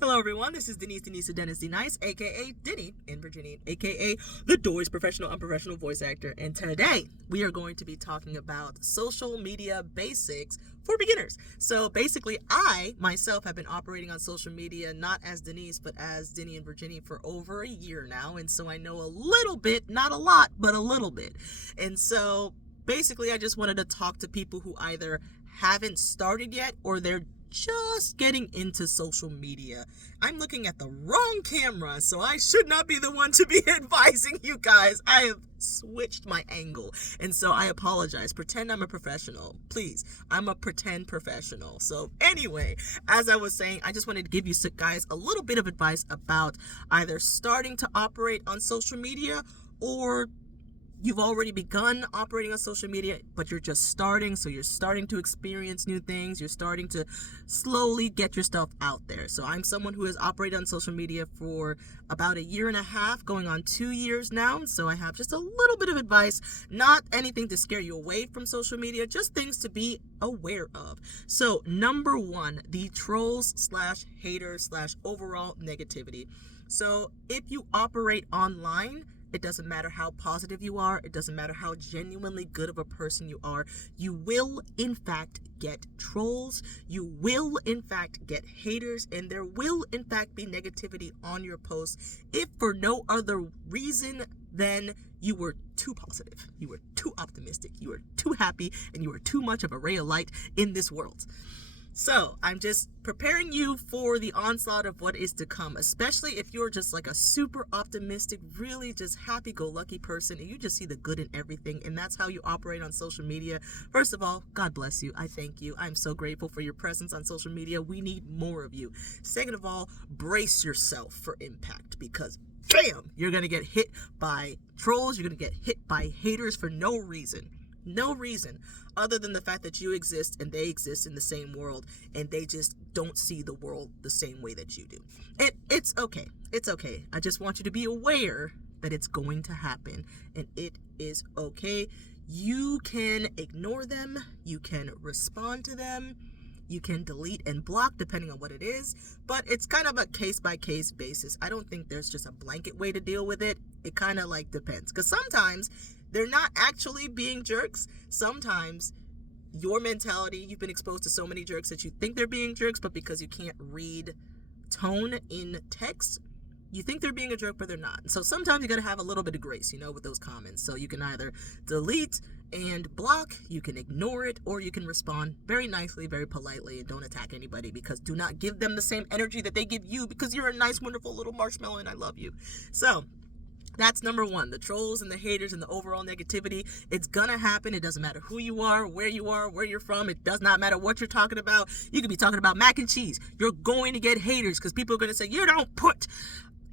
Hello, everyone. This is Denise Dennis D. Nice, aka Denny in Virginia, aka the Doors professional, unprofessional voice actor. And today we are going to be talking about social media basics for beginners. So basically, I myself have been operating on social media not as Denise, but as Denny in Virginia for over a year now. And so I know a little bit, not a lot, but a little bit. And so basically, I just wanted to talk to people who either haven't started yet or they're just getting into social media. I'm looking at the wrong camera, so I should not be the one to be advising you guys. I have switched my angle, and so I apologize. Pretend I'm a professional. Please, I'm a pretend professional. So anyway, as I was saying, I just wanted to give you guys a little bit of advice about either starting to operate on social media or you've already begun operating on social media, but you're just starting. So you're starting to experience new things. You're starting to slowly get your stuff out there. So I'm someone who has operated on social media for about a year and a half, going on 2 years now. So I have just a little bit of advice, not anything to scare you away from social media, just things to be aware of. So number one, the trolls slash haters slash overall negativity. So if you operate online, it doesn't matter how positive you are. It doesn't matter how genuinely good of a person you are. You will, in fact, get trolls. You will, in fact, get haters. And there will, in fact, be negativity on your posts, if for no other reason than you were too positive. You were too optimistic. You were too happy. And you were too much of a ray of light in this world. So I'm just preparing you for the onslaught of what is to come, especially if you're just like a super optimistic, really just happy-go-lucky person and you just see the good in everything, and that's how you operate on social media. First of all, God bless you. I thank you. I'm so grateful for your presence on social media. We need more of you. Second of all, brace yourself for impact, because bam, you're going to get hit by trolls. You're going to get hit by haters for no reason. No reason other than the fact that you exist and they exist in the same world, and they just don't see the world the same way that you do. It's okay. It's okay. I just want you to be aware that it's going to happen, and it is okay. You can ignore them. You can respond to them. You can delete and block depending on what it is, but it's kind of a case-by-case basis. I don't think there's just a blanket way to deal with it. It kind of like depends, because sometimes they're not actually being jerks. Sometimes your mentality, you've been exposed to so many jerks that you think they're being jerks, but because you can't read tone in text, you think they're being a jerk, but they're not. So sometimes you got to have a little bit of grace, with those comments. So you can either delete and block, you can ignore it, or you can respond very nicely, very politely, and don't attack anybody, because do not give them the same energy that they give you, because you're a nice, wonderful little marshmallow and I love you. So that's number one, the trolls and the haters and the overall negativity. It's gonna happen. It doesn't matter who you are, where you're from. It does not matter what you're talking about. You could be talking about mac and cheese. You're going to get haters, because people are going to say, you don't put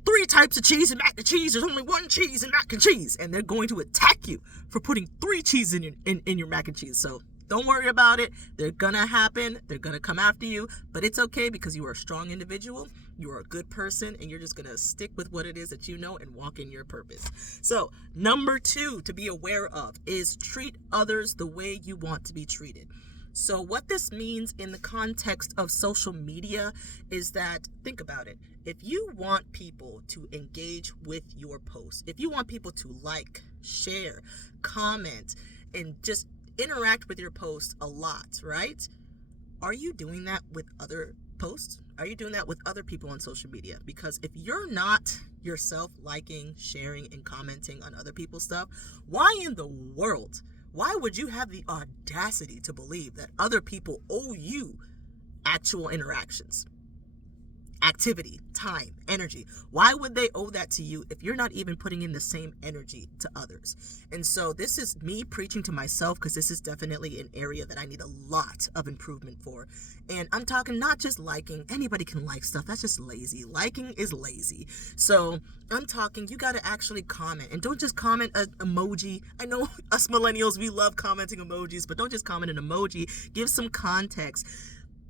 3 types of cheese in mac and cheese. There's only 1 cheese in mac and cheese. And they're going to attack you for putting 3 cheeses in your mac and cheese. So don't worry about it. They're going to happen. They're going to come after you. But it's okay, because you are a strong individual. You are a good person. And you're just going to stick with what it is that you know and walk in your purpose. So number 2 to be aware of is treat others the way you want to be treated. So what this means in the context of social media is that, think about it. If you want people to engage with your posts, if you want people to like, share, comment, and just interact with your posts a lot, right? Are you doing that with other posts? Are you doing that with other people on social media? Because if you're not yourself liking, sharing, and commenting on other people's stuff, why in the world? Why would you have the audacity to believe that other people owe you actual interactions, activity, time, energy? Why would they owe that to you if you're not even putting in the same energy to others? And so this is me preaching to myself, because this is definitely an area that I need a lot of improvement for. And I'm talking not just liking. Anybody can like stuff. That's just lazy. Liking is lazy. So I'm talking, you got to actually comment, and don't just comment an emoji. I know us millennials, we love commenting emojis, but don't just comment an emoji. Give some context.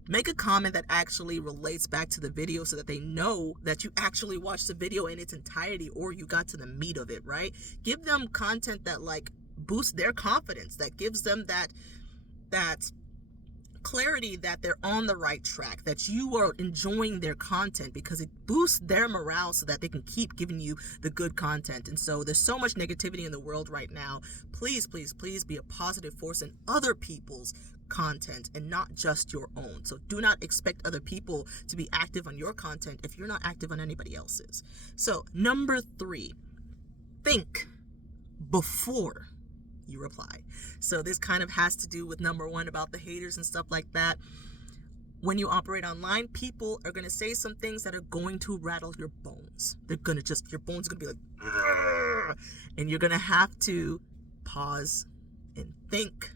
Make a comment that actually relates back to the video, so that they know that you actually watched the video in its entirety, or you got to the meat of it, right? Give them content that like boosts their confidence, that gives them that clarity that they're on the right track, that you are enjoying their content, because it boosts their morale so that they can keep giving you the good content. And so there's so much negativity in the world right now. Please, please, please be a positive force in other people's content and not just your own. So do not expect other people to be active on your content if you're not active on anybody else's. So number 3, think before you reply. So this kind of has to do with number 1 about the haters and stuff like that. When you operate online, people are going to say some things that are going to rattle your bones. They're going to just, your bones are going to be like, "Argh!" And you're going to have to pause and think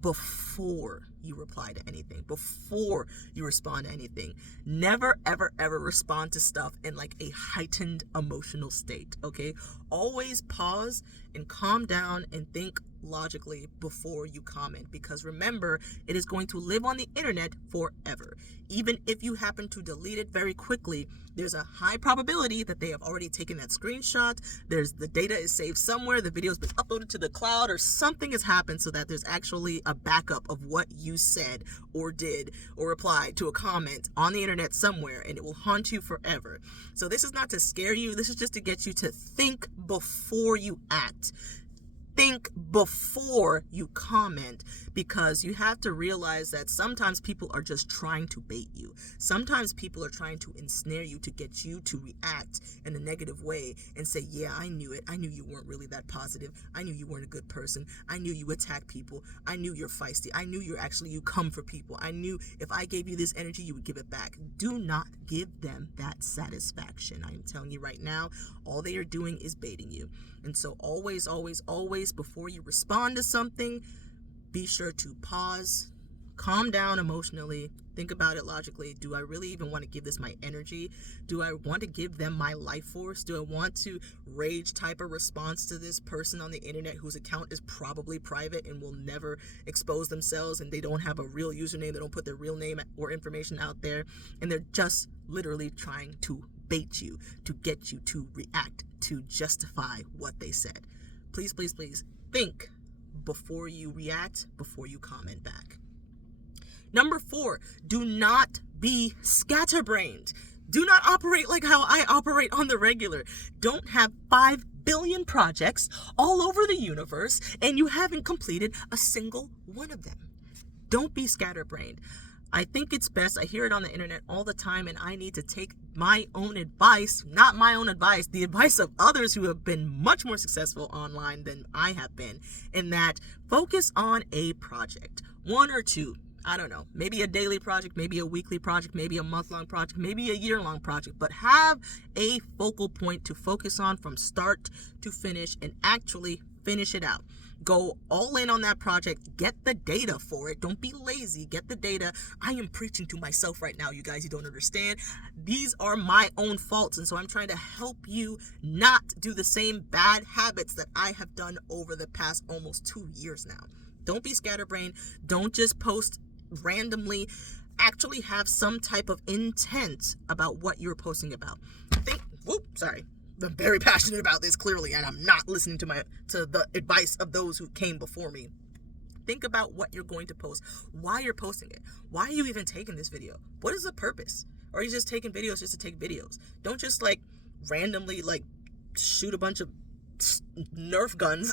before you reply to anything, before you respond to anything. Never, ever, ever respond to stuff in like a heightened emotional state, okay? Always pause and calm down and think logically before you comment, because remember, it is going to live on the internet forever. Even if you happen to delete it very quickly, there's a high probability that they have already taken that screenshot. The data is saved somewhere, the video's been uploaded to the cloud, or something has happened so that there's actually a backup of what you said or did or replied to a comment on the internet somewhere, and it will haunt you forever. So this is not to scare you, this is just to get you to think before you act. Think before you comment, because you have to realize that sometimes people are just trying to bait you. Sometimes people are trying to ensnare you to get you to react in a negative way and say, yeah, I knew it. I knew you weren't really that positive. I knew you weren't a good person. I knew you attack people. I knew you're feisty. I knew you come for people. I knew if I gave you this energy, you would give it back. Do not give them that satisfaction. I am telling you right now, all they are doing is baiting you. And so always, always, always, before you respond to something, be sure to pause, calm down emotionally, think about it logically. Do I really even want to give this my energy? Do I want to give them my life force? Do I want to rage type a response to this person on the internet whose account is probably private and will never expose themselves, and they don't have a real username, they don't put their real name or information out there, and they're just literally trying to bait you, to get you to react, to justify what they said? Please, please, please think before you react, before you comment back. Number 4, do not be scatterbrained. Do not operate like how I operate on the regular. Don't have 5 billion projects all over the universe and you haven't completed a single one of them. Don't be scatterbrained. I think it's best, I hear it on the internet all the time, and I need to take my own advice, not my own advice, the advice of others who have been much more successful online than I have been, in that focus on a project, 1 or 2. I don't know, maybe a daily project, maybe a weekly project, maybe a month-long project, maybe a year-long project, but have a focal point to focus on from start to finish and actually finish it out. Go all in on that project. Get the data for it. Don't be lazy. Get the data. I am preaching to myself right now, you guys. You don't understand. These are my own faults, and so I'm trying to help you not do the same bad habits that I have done over the past almost 2 years now. Don't be scatterbrained. Don't just post randomly. Actually have some type of intent about what you're posting about. I'm very passionate about this, clearly, and I'm not listening to the advice of those who came before me. Think about what you're going to post, why you're posting it. Why are you even taking this video? What is the purpose? Or are you just taking videos just to take videos? Don't just randomly shoot a bunch of Nerf guns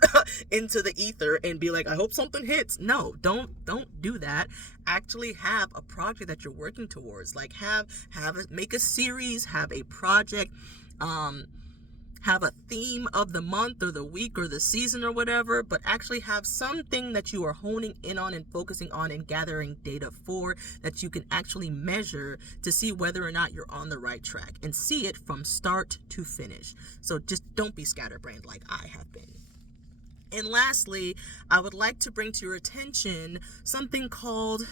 into the ether and be like, I hope something hits. No, don't do that. Actually have a project that you're working towards. Make a series, have a project, have a theme of the month or the week or the season or whatever, but actually have something that you are honing in on and focusing on and gathering data for, that you can actually measure to see whether or not you're on the right track and see it from start to finish. So just don't be scatterbrained like I have been. And lastly, I would like to bring to your attention something called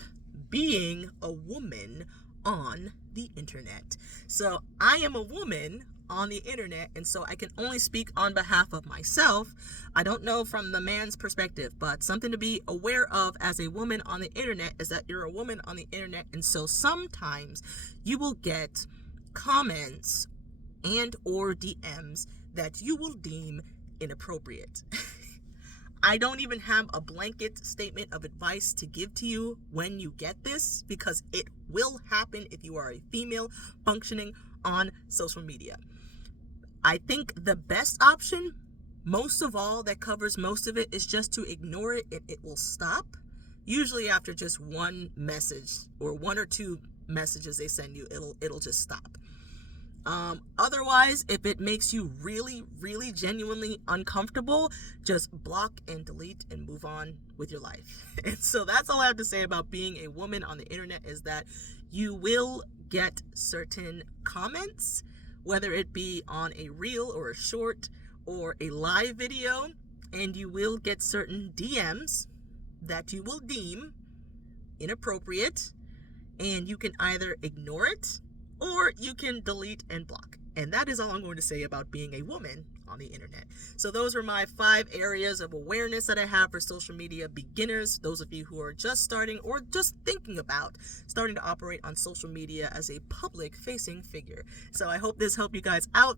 being a woman on the internet. So I am a woman on the internet, and so I can only speak on behalf of myself. I don't know from the man's perspective, but something to be aware of as a woman on the internet is that you're a woman on the internet, and so sometimes you will get comments and or DMs that you will deem inappropriate. I don't even have a blanket statement of advice to give to you when you get this, because it will happen if you are a female functioning on social media. I think the best option, most of all, that covers most of it, is just to ignore it, and it will stop. Usually after just one message or one or two messages they send you, it'll just stop. Otherwise, if it makes you really, really genuinely uncomfortable, just block and delete and move on with your life. And so that's all I have to say about being a woman on the internet, is that you will get certain comments, whether it be on a reel or a short or a live video, and you will get certain DMs that you will deem inappropriate, and you can either ignore it or you can delete and block. And that is all I'm going to say about being a woman on the internet. So those were my 5 areas of awareness that I have for social media beginners, those of you who are just starting or just thinking about starting to operate on social media as a public facing figure. So I hope this helped you guys out.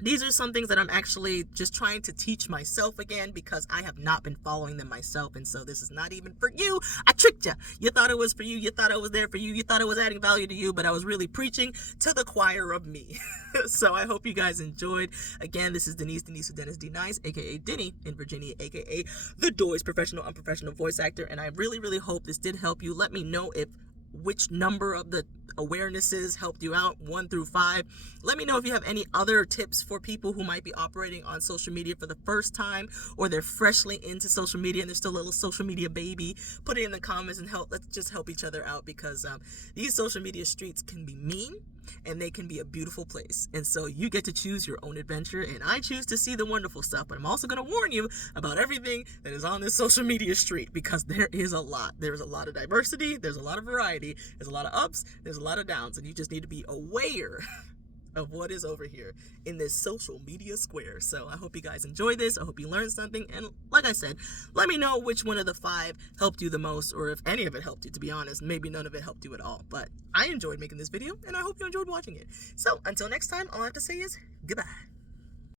These are some things that I'm actually just trying to teach myself again, because I have not been following them myself. And so this is not even for you. I tricked you. You thought it was for you. You thought I was there for you. You thought it was adding value to you, but I was really preaching to the choir of me. So I hope you guys enjoyed. Again, this is Denise Dennis D Nice, aka Denny in Virginia, aka the Doy's professional unprofessional voice actor. And I really, really hope this did help you. Let me know which number of the awarenesses helped you out, 1 through 5. Let me know if you have any other tips for people who might be operating on social media for the first time, or they're freshly into social media and they're still a little social media baby. Put it in the comments and let's just help each other out, because these social media streets can be mean and they can be a beautiful place. And so you get to choose your own adventure, and I choose to see the wonderful stuff. But I'm also going to warn you about everything that is on this social media street, because there is a lot. There's a lot of diversity. There's a lot of variety. There's a lot of ups. There's a lot of downs. And you just need to be aware of what is over here in this social media square. So I hope you guys enjoy this. I hope you learned something. And like I said, let me know which one of the 5 helped you the most, or if any of it helped you. To be honest, maybe none of it helped you at all. But I enjoyed making this video, and I hope you enjoyed watching it. So until next time, all I have to say is goodbye.